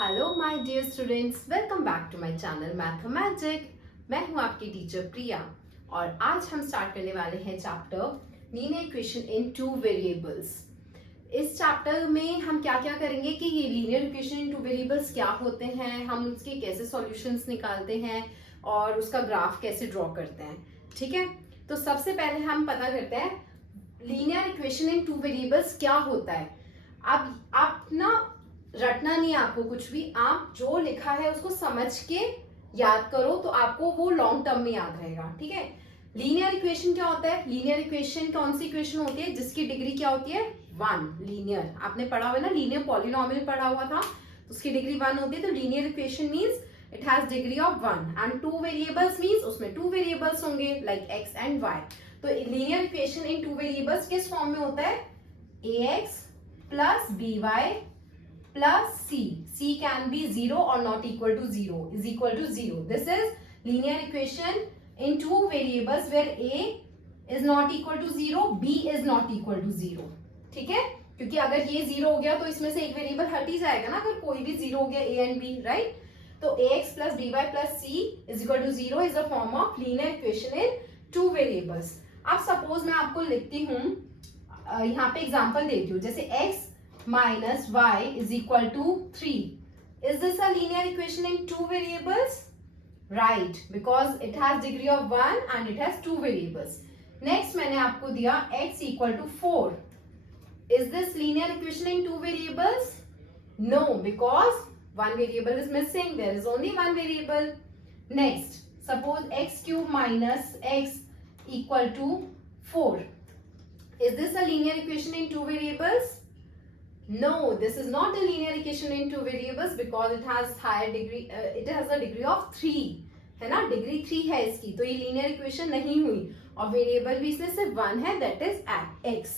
Hello my dear students, welcome back to my channel mathematic. मैं हूं आपकी teacher प्रिया और आज हम स्टार्ट करने वाले हैं chapter linear equation in two variables. इस चैप्टर में हम क्या क्या करेंगे कि ये linear equation in two variables क्या होते हैं, हम उसके कैसे सॉल्यूशंस निकालते हैं और उसका ग्राफ कैसे ड्रॉ करते हैं। ठीक है, तो सबसे पहले हम पता करते हैं linear equation in two variables क्या होता है। अब आप ना रटना नहीं, आपको कुछ भी, आप जो लिखा है उसको समझ के याद करो तो आपको वो लॉन्ग टर्म में याद रहेगा। ठीक है, लीनियर इक्वेशन क्या होता है? लीनियर इक्वेशन कौन सी इक्वेशन होती है जिसकी डिग्री क्या होती है? 1। लीनियर आपने पढ़ा हुआ ना, लीनियर पॉलिनोमियल पढ़ा हुआ था, तो उसकी डिग्री 1 होती है। तो linear equation means it has degree of 1 and 2 variables means उसमें 2 वेरिएबल्स होंगे लाइक x एंड y। तो लीनियर इक्वेशन इन 2 वेरिएबल्स किस फॉर्म में होता है? ax plus by plus c can be 0 or not equal to 0 is equal to 0. This is linear equation in two variables where a is not equal to 0, b is not equal to 0. ठीक है, क्योंकि अगर ये 0 हो गया तो इसमें से एक वेरिएबल हट ही जाएगा ना, अगर कोई भी 0 हो गया a and b, राइट? तो ax plus by plus c is equal to 0 is a form of linear equation in two variables. अब सपोज मैं आपको लिखती हूँ, यहाँ पे एग्जांपल देती हूँ, जैसे x minus y is equal to 3. Is this a linear equation in two variables? Right, because it has degree of 1 and it has 2 variables. Next मैंने आपको दिया x equal to 4. Is this linear equation in two variables? No, because one variable is missing. There is only one variable. Next, suppose x cube minus x equal to 4. Is this a linear equation in two variables? No, this is not a linear equation in two variables because it has higher degree, it has a degree of 3, है ना, degree 3 है इसकी, तो ये linear equation नहीं हुई और variable भी इसमें सिर्फ 1 है, दैट इज x।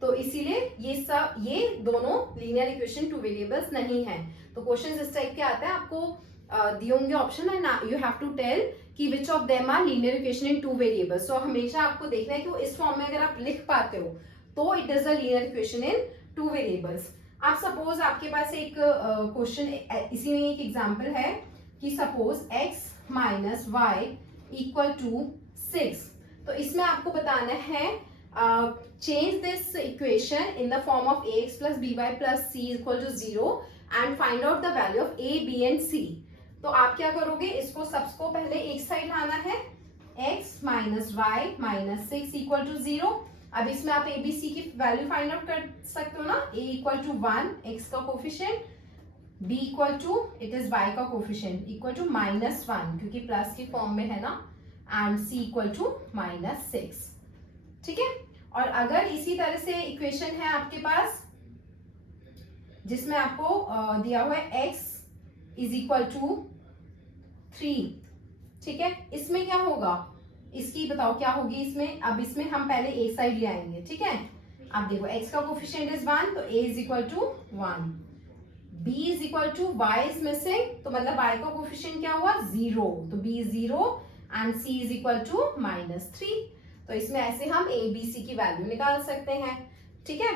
तो इसीलिए ये दोनों लीनियर इक्वेशन टू वेरिएबल्स नहीं है। तो क्वेश्चन इस टाइप के आता है, आपको दिए होंगे option and you have to tell कि which of them are linear equation in two variables. So हमेशा आपको देखना है कि वो इस फॉर्म में अगर आप लिख पाते हो तो it is a linear equation in two variables. आप सपोज आपके पास एक क्वेश्चन इसी में एक एग्जांपल है कि suppose x minus Y equal to 6। तो इसमें आपको बताना है change this equation in the form of ax plus by plus c equal to 0 and find out the value of a b and c। तो आप क्या करोगे, इसको सबको पहले एक साइड लाना है, x minus Y minus 6 equal to 0। अब इसमें आप एबीसी की वैल्यू फाइंड आउट कर सकते हो ना, a इक्वल टू 1 x का coefficient, b equal to it is y का कोफिशिएंट इक्वल टू -1 क्योंकि प्लस की फॉर्म में है ना, एंड c इक्वल टू -6। ठीक है, और अगर इसी तरह से इक्वेशन है आपके पास जिसमें आपको दिया हुआ है x इज इक्वल टू 3, ठीक है, इसमें क्या होगा, इसकी बताओ क्या होगी इसमें। अब इसमें हम पहले एक साइड ले आएंगे, ठीक है। अब देखो x का कोफिशिएंट इज 1 तो a is equal to 1, b is equal to y is missing तो मतलब y का कोफिशिएंट क्या हुआ, 0, तो b is 0 and c is equal to -3। तो इसमें ऐसे हम a b c की वैल्यू निकाल सकते हैं। ठीक है,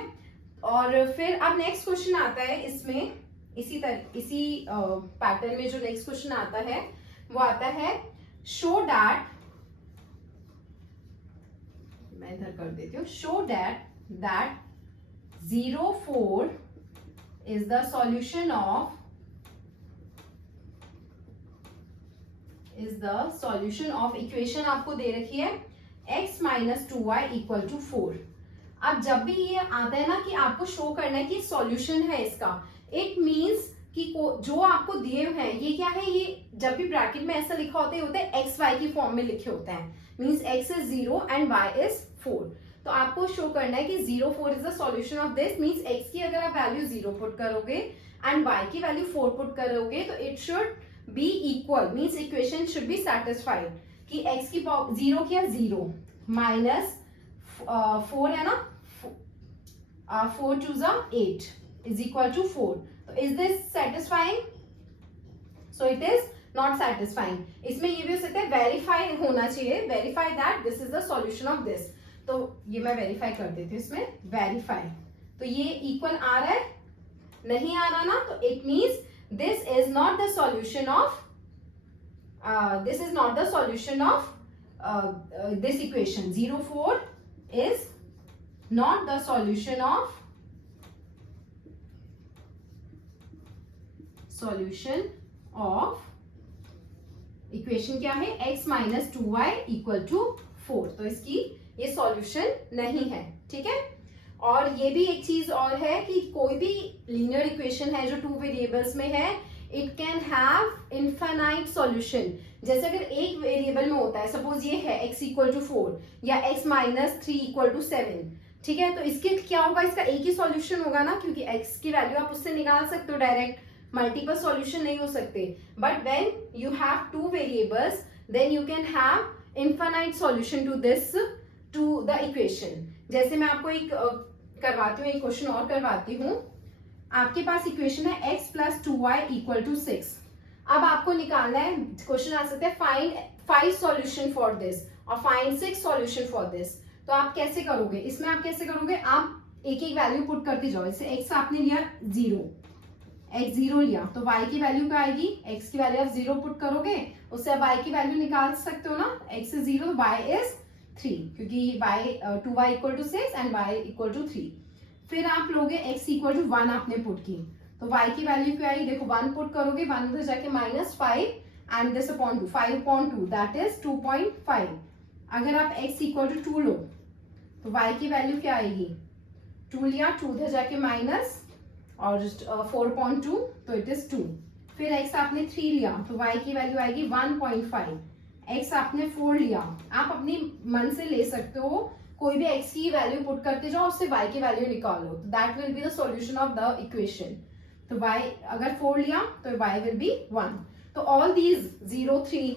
और फिर अब नेक्स्ट क्वेश्चन आता है इसमें इसी पैटर्न में जो नेक्स्ट क्वेश्चन आता है वो आता है शो दैट, मैं इधर कर देती हूँ, show that 0 4 is the solution of equation आपको दे रखी है x minus 2y equal to 4। अब जब भी ये आता है ना कि आपको शो करना है कि सॉल्यूशन है इसका, इट मींस कि जो आपको दिए हुए हैं ये क्या है, ये जब भी ब्रैकेट में ऐसा लिखा होता है एक्स वाई की फॉर्म में लिखे होते हैं, means x is 0 and y is 4। तो आपको शो करना है कि 0 4 is the solution of this, means x की अगर आप वैल्यू 0 पुट करोगे एंड y की वैल्यू 4 पुट करोगे तो it should be equal, means equation should be satisfied कि x की 0 क्या 0 माइनस 4 है ना, 4 2 8 इज इक्वल टू 4। तो is this satisfying? So it is not satisfying. इसमें ये भी हो सकता है वेरीफाई होना चाहिए, verify that this is the solution of this. तो ये मैं वेरीफाई कर देती हूँ, इसमें वेरीफाई, तो ये इक्वल आ रहा है, नहीं आ रहा ना, तो it means this is not the solution of this equation. 0, 4 is not the solution of equation क्या है, x minus 2y equal to 4. तो इसकी ये सॉल्यूशन नहीं है. ठीक है. और ये भी एक चीज और है कि कोई भी लीनियर इक्वेशन है जो 2 वेरिएबल्स में है, it can have infinite solution. जैसे अगर एक वेरिएबल में होता है, सपोज ये है x इक्वल टू 4 या x माइनस 3 इक्वल टू 7. ठीक है. तो इसके क्या होगा, इसका एक ही सॉल्यूशन होगा ना, क्योंकि x की वैल्यू आप उससे निकाल सकते हो डायरेक्ट. मल्टीपल सॉल्यूशन नहीं हो सकते. But when you have 2 variables, then you can have infinite solution to the equation. जैसे मैं आपको एक करवाती हूँ, एक क्वेश्चन और करवाती हूँ. आपके पास इक्वेशन है x plus 2y equal to 6. अब आपको निकालना है, क्वेश्चन आ सकता है फाइंड 5 सॉल्यूशन फॉर दिस और फाइंड 6 सॉल्यूशन फॉर दिस. तो आप कैसे करोगे, इसमें आप कैसे करोगे, आप एक एक वैल्यू पुट करते जाओ. जैसे x आपने लिया 0, x 0 लिया, तो y की वैल्यू क्या आएगी, x की वैल्यू आप 0 पुट करोगे, उससे आप y की वैल्यू निकाल सकते हो ना. x is 0, y is 3, क्योंकि y 2y equal to 6 and y equal to 3. फिर आप लोगे x इक्वल टू 1 आपने पुट की, तो y की वैल्यू क्या आई, देखो 1 पुट करोगे, 1 उधर जाके minus 5 and this upon 2, 5 upon 2 that is 2.5. अगर आप x इक्वल टू 2 लो तो y की वैल्यू क्या आएगी, 2 लिया, 2 उधर जाके माइनस और 4.2 तो इट इज 2. फिर x आपने 3 लिया तो y की वैल्यू आएगी 1.5. x आपने 4 लिया, आप अपनी मन से ले सकते हो, कोई भी x की वैल्यू पुट करते जाओ, उससे y की वैल्यू निकालो, that will be the solution of the equation. तो y अगर 4 लिया तो y विल बी 1. तो all these 0, 3,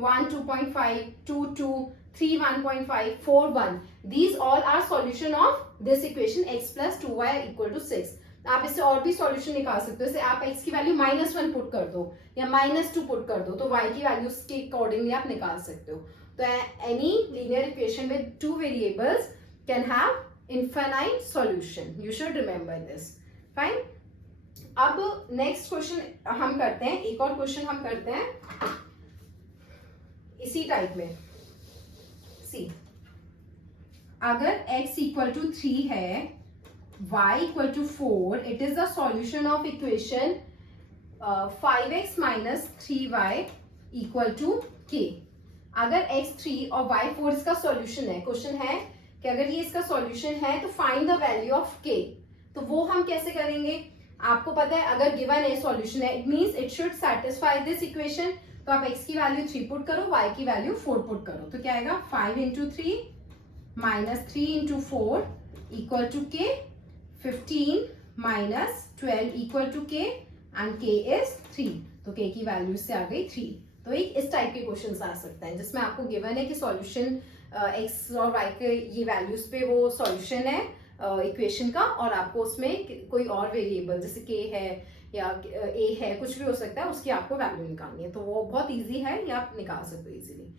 1, 2.5, 2, 2, 3, 1.5, 4, 1, these all are solution of this equation x plus 2y equal to 6. आप इससे और भी सॉल्यूशन निकाल सकते हो. जैसे आप x की वैल्यू -1 पुट कर दो या -2 पुट कर दो, तो y की वैल्यू के अकॉर्डिंगली आप निकाल सकते हो. तो any linear equation with 2 variables can have infinite solution. You should remember this. Fine. अब नेक्स्ट क्वेश्चन हम करते हैं, एक और क्वेश्चन हम करते हैं इसी टाइप में. सी, अगर x इक्वल टू 3 है, y equal to 4, it is the solution of equation 5x minus 3y equal to k. अगर x 3 और y 4 इसका सॉल्यूशन है, क्वेश्चन है कि अगर ये इसका सॉल्यूशन है तो find the value of k. तो वो हम कैसे करेंगे, आपको पता है अगर गिवन है सॉल्यूशन है, it means it should satisfy this equation. तो आप x की वैल्यू 3 पुट करो, y की वैल्यू 4 पुट करो, तो क्या आएगा 5 into 3 minus 3 into 4 equal to k. 15 minus 12 equal to k and k is 3. तो k की वैल्यू से आ गई 3. तो एक इस टाइप के क्वेश्चंस आ सकते हैं जिसमें आपको गिवन है कि सॉल्यूशन x और y के ये वैल्यूज पे वो सॉल्यूशन है इक्वेशन का, और आपको उसमें कोई और वेरिएबल जैसे k है या a है, कुछ भी हो सकता है, उसकी आपको वैल्यू निकालनी है. तो वो बहुत ईजी है, या आप निकाल सकते हो इजीली.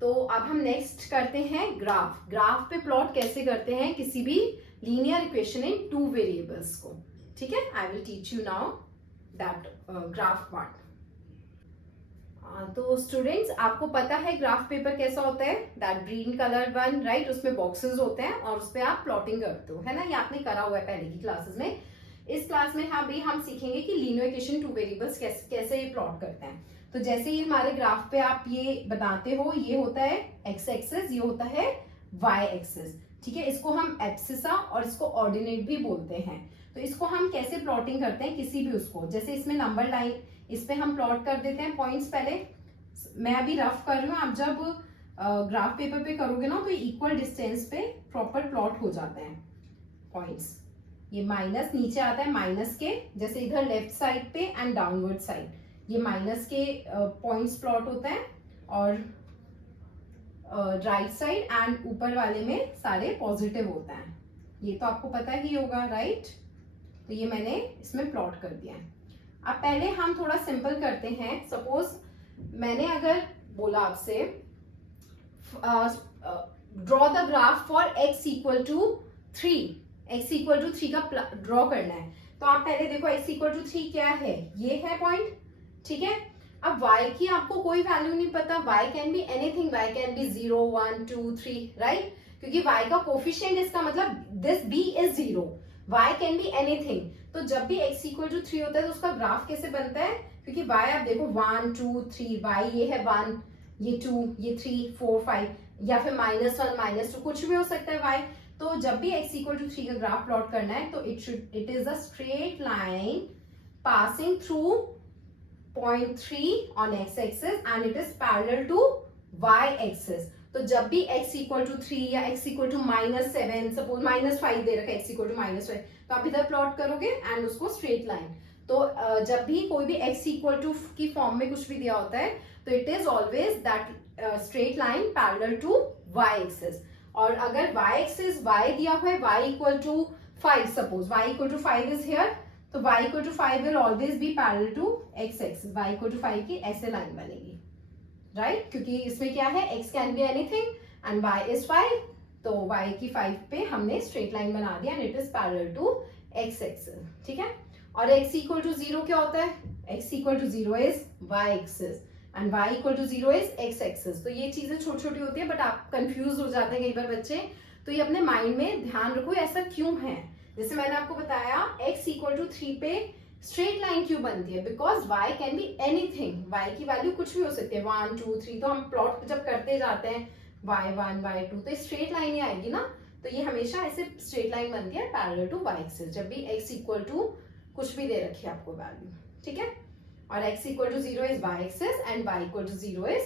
तो अब हम नेक्स्ट करते हैं ग्राफ. ग्राफ पे प्लॉट कैसे करते हैं किसी भी लीनियर इक्वेशन इन 2 वेरिएबल्स को. ठीक है. I will teach you now that graph part. तो स्टूडेंट्स, आपको पता है ग्राफ पेपर कैसा होता है, that green colour one, right. उसमें बॉक्सेस होते हैं और उस पर आप प्लॉटिंग करते हो, है ना. ये आपने करा हुआ है पहले की क्लासेस में. इस क्लास में हम सीखेंगे कि लीनियर इक्वेशन 2 वेरिएबल्स कैसे ये प्लॉट करते हैं. तो जैसे ही हमारे ग्राफ पे आप ये बताते हो, ये होता है एक्स एक्सिस, ये होता है वाई एक्सिस. ठीक है. इसको हम एब्सिसा और इसको ऑर्डिनेट भी बोलते हैं. तो इसको हम कैसे प्लॉटिंग करते हैं किसी भी उसको, जैसे इसमें नंबर लाइन, इस पे हम प्लॉट कर देते हैं पॉइंट्स. पहले मैं अभी रफ कर रही हूँ, आप जब ग्राफ पेपर पे करोगे ना तो इक्वल डिस्टेंस पे प्रॉपर प्लॉट हो जाते हैं पॉइंट्स. ये माइनस नीचे आता है माइनस के, जैसे इधर लेफ्ट साइड पे एंड डाउनवर्ड साइड ये माइनस के पॉइंट्स प्लॉट होते हैं, और राइट साइड एंड ऊपर वाले में सारे पॉजिटिव होता है. ये तो आपको पता ही होगा, राइट. तो ये मैंने इसमें प्लॉट कर दिया है. अब पहले हम थोड़ा सिंपल करते हैं. सपोज मैंने अगर बोला आपसे draw the graph for x equal to 3, x equal to 3 का ड्रॉ करना है. तो आप पहले देखो x इक्वल टू 3 क्या है, ये है पॉइंट, ठीक है। अब y की आपको कोई वैल्यू नहीं पता, y can be anything, y can be 0 1 2 3, right, क्योंकि y का कोफिशिएंट, इसका मतलब this b is 0, y can be anything. तो जब भी x इक्वल टू 3 होता है तो उसका ग्राफ कैसे बनता है, क्योंकि y आप देखो 1 2 3, y ये है 1, ये 2, ये 3 4 5, या फिर -1 -2 कुछ भी हो सकता है y। तो जब भी x इक्वल टू 3 का ग्राफ प्लॉट करना है तो it is a straight line passing through point 3 on x axis and it is parallel to y axis. तो जब भी x इक्वल टू 3 या x इक्वल टू -7, सपोज -5 दे रखा है, x इक्वल टू -5, तो आप इधर प्लॉट करोगे एंड उसको स्ट्रेट लाइन। तो जब भी कोई भी x इक्वल टू की फॉर्म में कुछ भी दिया होता है तो it is always that straight line parallel to y axis. और अगर y एक्सिस y दिया हुआ है y equal to 5, suppose y equal to 5 is here, तो y equal to 5 will always be parallel to x axis, y equal to 5 की ऐसे line बनेगी, right, क्योंकि इसमें क्या है, x can be anything and y is 5, तो y की 5 पे हमने स्ट्रेट लाइन बना दिया and it is parallel to x axis, ठीक है। और x इक्वल टू 0 क्या होता है, x equal to 0 is y axis and y equal to 0 is x axis. तो ये चीजें छोटी छोटी होती है बट आप कंफ्यूज हो जाते हैं कई बार बच्चे, तो ये अपने माइंड में ध्यान रखो ऐसा क्यों है। जैसे मैंने आपको बताया x इक्वल टू 3 पे स्ट्रेट लाइन क्यों बनती है, because y can be anything, y की वैल्यू कुछ भी हो सकती है 1 2 3, तो हम प्लॉट जब करते जाते हैं y1 y2 तो स्ट्रेट लाइन ही आएगी ना, तो ये हमेशा ऐसे स्ट्रेट लाइन बनती है पैरेलल टू y एक्सिस जब भी x इक्वल टू कुछ भी दे रखी है आपको वैल्यू, ठीक है। और x equal to 0 is y axis and y equal to 0 is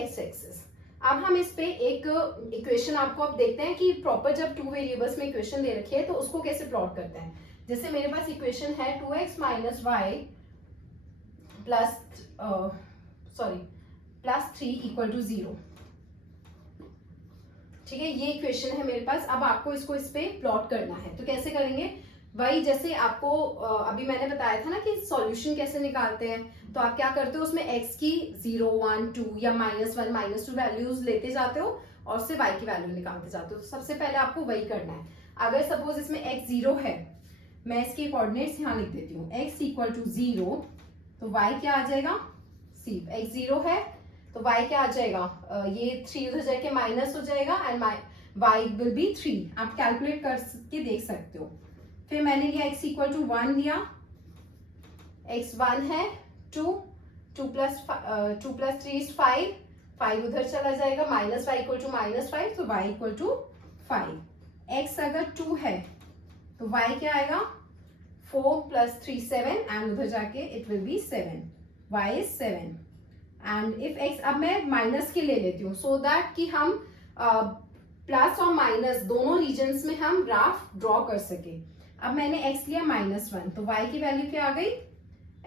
x axis. अब हम इस पे एक इक्वेशन आपको अब देखते हैं कि प्रॉपर जब टू वेरिएबल्स में इक्वेशन दे रखी है तो उसको कैसे प्लॉट करते हैं। जैसे मेरे पास इक्वेशन है 2x minus Y plus 3 equal to 0, ठीक है, ये इक्वेशन है मेरे पास। अब आपको इसको इस पे प्लॉट करना है, तो कैसे करेंगे, वही जैसे आपको अभी मैंने बताया था ना कि सॉल्यूशन कैसे निकालते हैं, तो आप क्या करते हो, उसमें x की 0 1 2 या -1 -2 वैल्यूज लेते जाते हो और उससे y की वैल्यू निकालते जाते हो। तो सबसे पहले आपको वही करना है। अगर सपोज इसमें x 0 है, मैं इसके कोऑर्डिनेट्स यहाँ लिख देती हूँ, x इक्वल टू 0, तो y क्या आ जाएगा, सी x 0 है तो y क्या आ जाएगा, ये 3 उधर जाके माइनस हो जाएगा एंड y विल बी 3, आप कैलकुलेट करके देख सकते हो। फिर मैंने लिया x इक्वल टू 1 लिया, x 1 है 2 प्लस 3 इज 5 उधर चला जाएगा, माइनस y इक्वल टू -5, तो y इक्वल टू 5। x अगर 2 है तो y क्या आएगा, 4 प्लस 3 7 एंड उधर जाके it will be 7, y is 7 and if x, अब मैं माइनस के ले लेती हूँ सो दैट कि हम प्लस और माइनस दोनों रीजन्स में हम ग्राफ ड्रॉ कर सके। अब मैंने x लिया -1, तो y की वैल्यू क्या आ गई,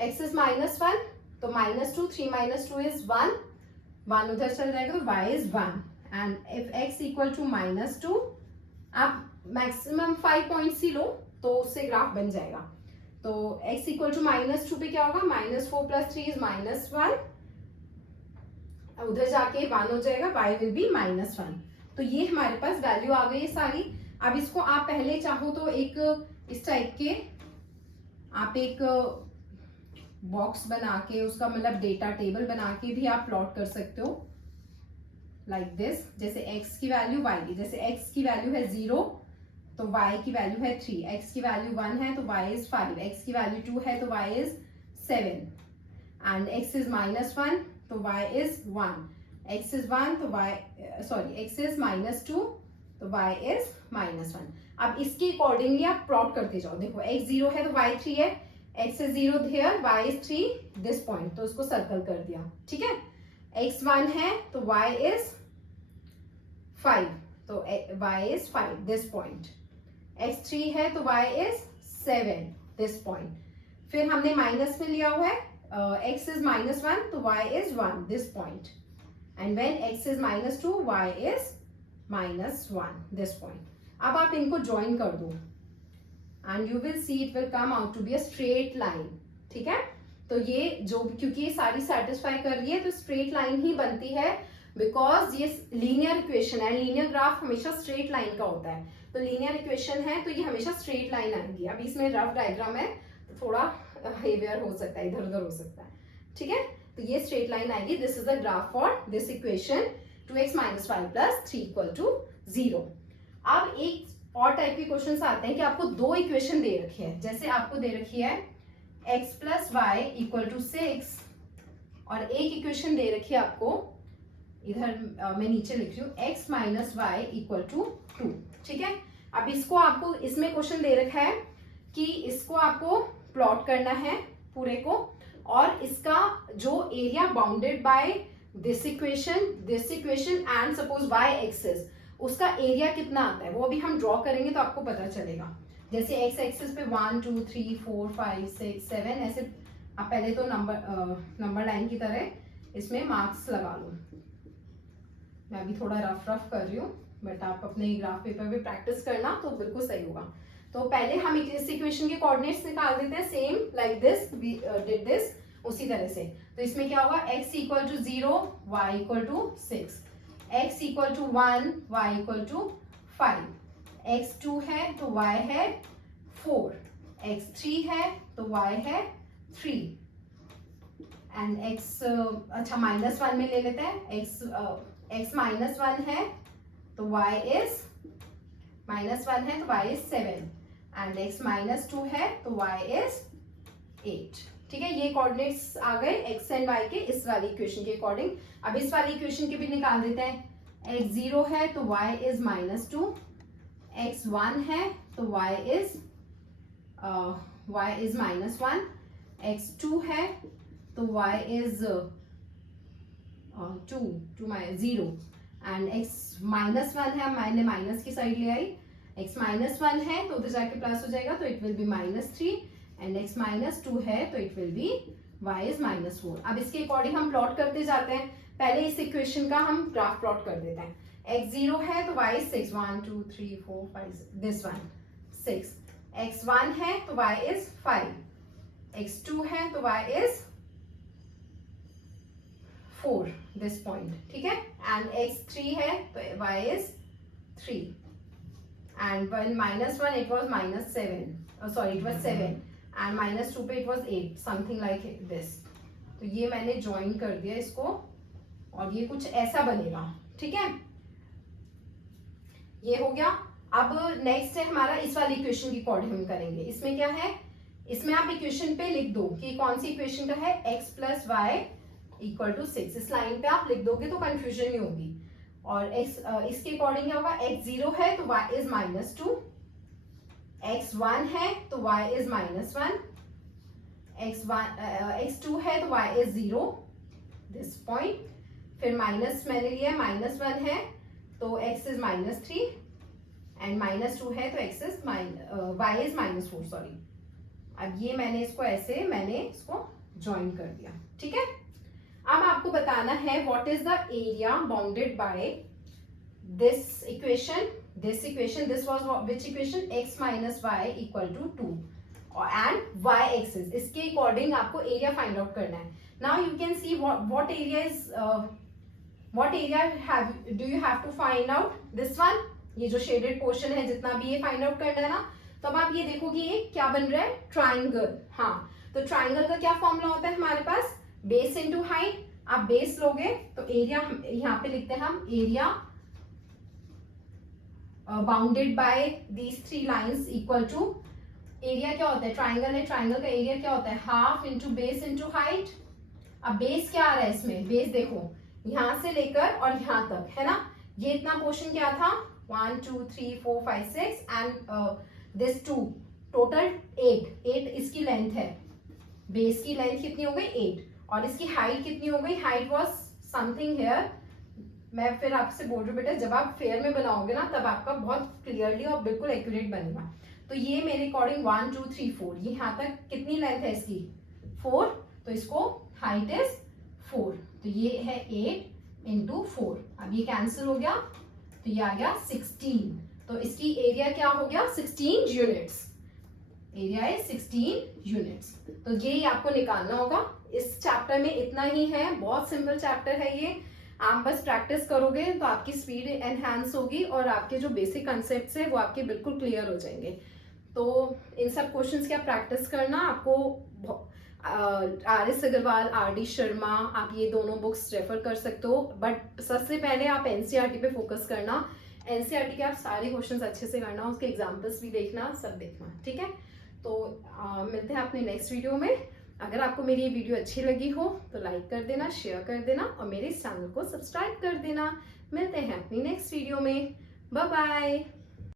x इज -1, तो -2 3 -2 इज 1 उधर चल जाएगा तो y is 1 and if x equal to -2, आप मैक्सिमम 5 पॉइंट्स ही लो तो उससे ग्राफ बन जाएगा। तो x इक्वल टू -2 पे क्या होगा, -4 प्लस 3 इज -1, उधर जाके 1 हो जाएगा, y विल बी -1। तो ये हमारे पास वैल्यू आ गई है सारी। अब इसको आप पहले चाहो तो एक इस टाइप के आप एक बॉक्स बना के उसका मतलब डेटा टेबल बना के भी आप प्लॉट कर सकते हो लाइक दिस। जैसे x की वैल्यू y की, जैसे x की वैल्यू है 0 तो y की वैल्यू है 3, x की वैल्यू 1 है तो y इज 5, x की वैल्यू 2 है तो y is 7 and x is -1 तो y इज 1, x इज 1 तो x इज -2 तो y इज -1। अब इसके अकॉर्डिंगली आप प्लॉट करते जाओ। देखो x 0 है तो y 3 है, x is 0 here, y is 3 this point, तो उसको सर्कल कर दिया, ठीक है। x 1 है तो y इज 5, तो y is 5 this point, x 3 है तो y इज 7 दिस पॉइंट। फिर हमने माइनस में लिया हुआ है, x इज -1 तो y is 1 this point and when x is -2 y is -1 this point. अब आप इनको ज्वाइन कर दो and you will see it will come out to be a straight line, ठीक है। तो ये जो, क्योंकि ये सारी सेटिस्फाई कर रही है तो स्ट्रेट लाइन ही बनती है, बिकॉज ये लीनियर इक्वेशन है, लीनियर ग्राफ हमेशा स्ट्रेट लाइन का होता है, तो लीनियर इक्वेशन है तो ये हमेशा स्ट्रेट लाइन आएगी। अब इसमें रफ डायग्राम है थोड़ा हेवियर हो सकता है, इधर उधर हो सकता है, ठीक है। तो ये स्ट्रेट लाइन आएगी। This is the graph for this equation 2x minus 5 plus 3 equal to 0। अब एक और टाइप के क्वेश्चन आते हैं कि आपको दो इक्वेशन दे रखी है, जैसे आपको दे रखी है x plus Y equal to 6 और एक इक्वेशन दे रखी है आपको, इधर मैं नीचे लिख रही हूँ, x minus Y equal to 2, ठीक है। अब इसको आपको, इसमें क्वेश्चन दे रखा है कि इसको आपको प्लॉट करना है पूरे को, और इसका जो area bounded by this equation and suppose y axis, उसका एरिया कितना आता है वो अभी हम ड्रॉ करेंगे तो आपको पता चलेगा। जैसे x एक्सिस पे 1 2 3 4 5 6 7 ऐसे आप पहले तो नंबर लाइन की तरह इसमें मार्क्स लगा लो। मैं अभी थोड़ा रफ कर रही हूँ, बट आप अपने ग्राफ पेपर पे प्रैक्टिस करना तो बिल्कुल सही होगा। तो पहले हम इस इक्वेशन के कोऑर्डिनेट्स निकाल देते हैं, same like this we did this, उसी तरह से। तो इसमें क्या होगा, x equal to 0 y equal to 6, x equal to 1 y equal to 5, x 2 है तो y है 4, x 3 है तो y है 3 एंड x अच्छा -1 में ले लेते हैं, x -1 है तो y इज -1 है तो y इज 7 एंड x -2 है तो y इज 8, ठीक है। ये कोऑर्डिनेट्स आ गए x एंड y के इस वाली इक्वेशन के अकॉर्डिंग। अब इस वाली इक्वेशन के भी निकाल देते हैं। x 0 है तो y इज -2, x 1 है तो y इज -1, x 2 है तो y इज 0 एंड x -1 है, मैंने माइनस की साइड ले आई, x -1 है तो उधर जाके प्लस हो जाएगा तो it will be -3 and x -2 है तो it will be y is -4। अब इसके अकॉर्डिंग हम प्लॉट करते जाते हैं। पहले इस इक्वेशन का हम ग्राफ प्लॉट कर देते हैं। x 0 है तो y is 6, 1 2 3 4 5 this one 6, x 1 है तो y इज 5, x 2 है तो y इज 4 दिस पॉइंट, ठीक है। एंड x 3 है तो y is 3 and when -1 it was -7, sorry it was 7 and -2 पे it was 8, something like this। तो ये मैंने ज्वाइन कर दिया इसको और ये कुछ ऐसा बनेगा, ठीक है। ये हो गया। अब नेक्स्ट है हमारा इस वाली इक्वेशन की अकॉर्डिंग हम करेंगे। इसमें क्या है, इसमें आप इक्वेशन पे लिख दो कि कौन सी इक्वेशन का है, x plus Y equal to 6। इस लाइन पे आप लिख दोगे तो कंफ्यूजन नहीं होगी। और इसके अकॉर्डिंग क्या होगा, x 0 है तो y इज -2, x 1 है तो y इज -1, x 2 है तो y इज 0 दिस पॉइंट, फिर माइनस मैंने लिया -1 है तो x इज -3 एंड -2 है तो x is y is -4, sorry. अब ये मैंने इसको ऐसे इसको ज्वाइन कर दिया, ठीक है। अब आपको बताना है what is the area bounded by this equation, this was which equation, x minus Y equal to 2 and y axis, इसके अकॉर्डिंग आपको एरिया फाइंड आउट करना है। Now you can see what area do you have to find out, this one, ये जो shaded portion है जितना भी ये फाइंड आउट करना है ना। तो अब आप ये देखोगे ये क्या बन रहा है, ट्राइंगल। हाँ, तो ट्राइंगल का क्या फॉर्मूला होता है हमारे पास, बेस इनटू हाइट। आप बेस लोगे तो एरिया यहाँ पे लिखते हैं हम, area bounded by these 3 lines equal to, area क्या होता है, ट्राइंगल है, ट्राइंगल का एरिया क्या होता है, half into base into height. अब बेस क्या आ रहा है इसमें, बेस देखो यहां से लेकर और यहां तक है ना, ये इतना पोर्शन क्या था, 1 2 3 4 5 6 एंड दिस 2, टोटल 8 इसकी लेंथ है। बेस की लेंथ कितनी हो गई 8 और इसकी हाइट कितनी हो गई, हाइट वाज समथिंग हियर। मैं फिर आपसे बोल रही हूँ बेटा, जब आप फेयर में बनाओगे ना तब आपका बहुत क्लियरली और बिल्कुल एक्यूरेट बनेगा। तो ये मेरे अकॉर्डिंग 1 2 3 4, ये यहाँ तक कितनी लेंथ है इसकी 4, तो इसको हाइट इज 4, तो ये है 8 इंटू 4। अब ये कैंसिल हो गया तो ये आ गया 16, तो इसकी एरिया क्या हो गया 16 यूनिट्स, एरिया है 16 यूनिट्स। तो ये आपको निकालना होगा। इस चैप्टर में इतना ही है, बहुत सिंपल चैप्टर है ये। आप बस प्रैक्टिस करोगे तो आपकी स्पीड एनहांस होगी और आपके जो बेसिक कंसेप्ट्स है वो आपके बिल्कुल क्लियर हो जाएंगे। तो इन सब क्वेश्चंस की आप प्रैक्टिस करना। आपको RS अग्रवाल, RD शर्मा, आप ये दोनों बुक्स रेफर कर सकते हो, बट सबसे पहले आप NCERT पे फोकस करना। NCERT के आप सारे क्वेश्चंस अच्छे से करना, उसके एग्जाम्पल्स भी देखना, सब देखना, ठीक है। तो मिलते हैं अपने नेक्स्ट वीडियो में। अगर आपको मेरी ये वीडियो अच्छी लगी हो तो लाइक कर देना, शेयर कर देना और मेरे इस चैनल को सब्सक्राइब कर देना। मिलते हैं अपनी नेक्स्ट वीडियो में। Bye bye.